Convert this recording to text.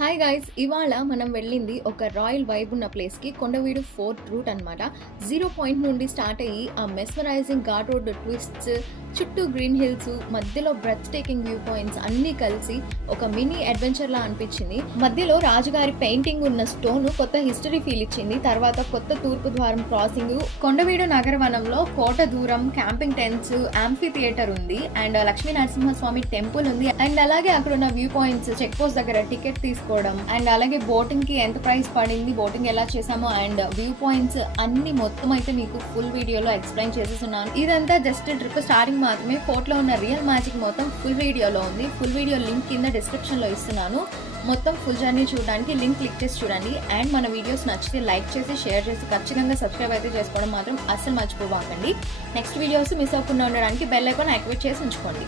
Hi guys, ఇవాళ మనం వెళ్ళింది ఒక రాయల్ వైబ్ ఉన్న ప్లేస్కి. కొండవీడు ఫోర్ట్ రూట్ అనమాట. 0 పాయింట్ నుండి స్టార్ట్ అయ్యి ఆ మెస్మరైజింగ్ ఘాట్ రోడ్ ట్విస్ట్స్, చుట్టూ గ్రీన్ హిల్స్, మధ్యలో బ్రెత్ టేకింగ్ వ్యూ పాయింట్స్ అన్నీ కలిసి ఒక మినీ అడ్వెంచర్ లా అనిపించింది. మధ్యలో రాజుగారి పెయింటింగ్ ఉన్న స్టోన్ కొత్త హిస్టరీ ఫీల్ ఇచ్చింది. తర్వాత కొత్త తూర్పు ద్వారం క్రాసింగ్, కొండవీడు నగరవనంలో కోట దూరం, క్యాంపింగ్ టెంట్స్, యాంఫీ థియేటర్ ఉంది, అండ్ లక్ష్మీ నరసింహస్వామి టెంపుల్ ఉంది, అండ్ అలాగే అక్కడ ఉన్న వ్యూ పాయింట్స్, చెక్ పోస్ట్ దగ్గర టికెట్ తీసుకోవడం, అండ్ అలాగే బోటింగ్ కి ఎంత ప్రైస్ పడింది, బోటింగ్ ఎలా చేసామో, అండ్ వ్యూ పాయింట్స్ అన్ని మొత్తం అయితే మీకు ఫుల్ వీడియోలో ఎక్స్ప్లెయిన్ చేసేస్తున్నాను. ఇదంతా జస్ట్ ట్రిప్ స్టార్టింగ్ మాత్రమే. ఫోర్ట్ లో ఉన్న రియల్ మ్యాజిక్ మొత్తం ఫుల్ వీడియోలో ఉంది. ఫుల్ వీడియో లింక్ కింద డిస్క్రిప్షన్ లో ఇస్తున్నాను. మొత్తం ఫుల్ జర్నీ చూడడానికి లింక్ క్లిక్ చేసి చూడండి. అండ్ మన వీడియోస్ నచ్చితే లైక్ చేసి, షేర్ చేసి, ఖచ్చితంగా సబ్స్క్రైబ్ అయితే చేసుకోవడం మాత్రం అస్సలు మర్చిపోవాకండి. నెక్స్ట్ వీడియోస్ మిస్ అవ్వకుండా ఉండడానికి బెల్ ఐకాన్ యాక్టివేట్ చేసి ఉంచుకోండి.